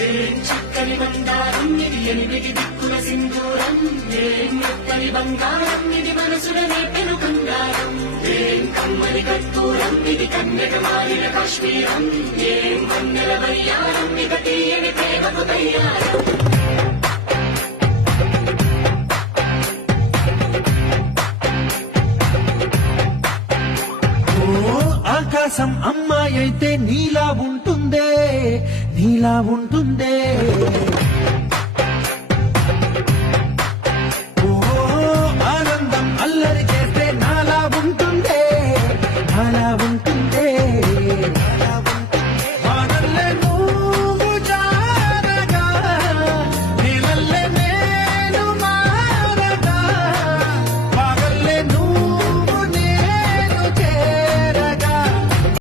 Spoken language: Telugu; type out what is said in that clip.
ఏం చక్కని బంగారం ఇది ఎనిమిది దిక్కుల సింధూరం ఏం మెత్తని బంగారం ఇది మనసుల నేపెను బంగారం ఏం కమ్మని కర్పూరం ఇది కన్యక మారిన కాశ్మీరం ఏం వన్నెల వయ్యారం ఇక తీయని ప్రేమకు తయ్యారం ఆకాశం అమ్మాయి అయితే నీలా ఉంటుందే నీలా ఉంటుందే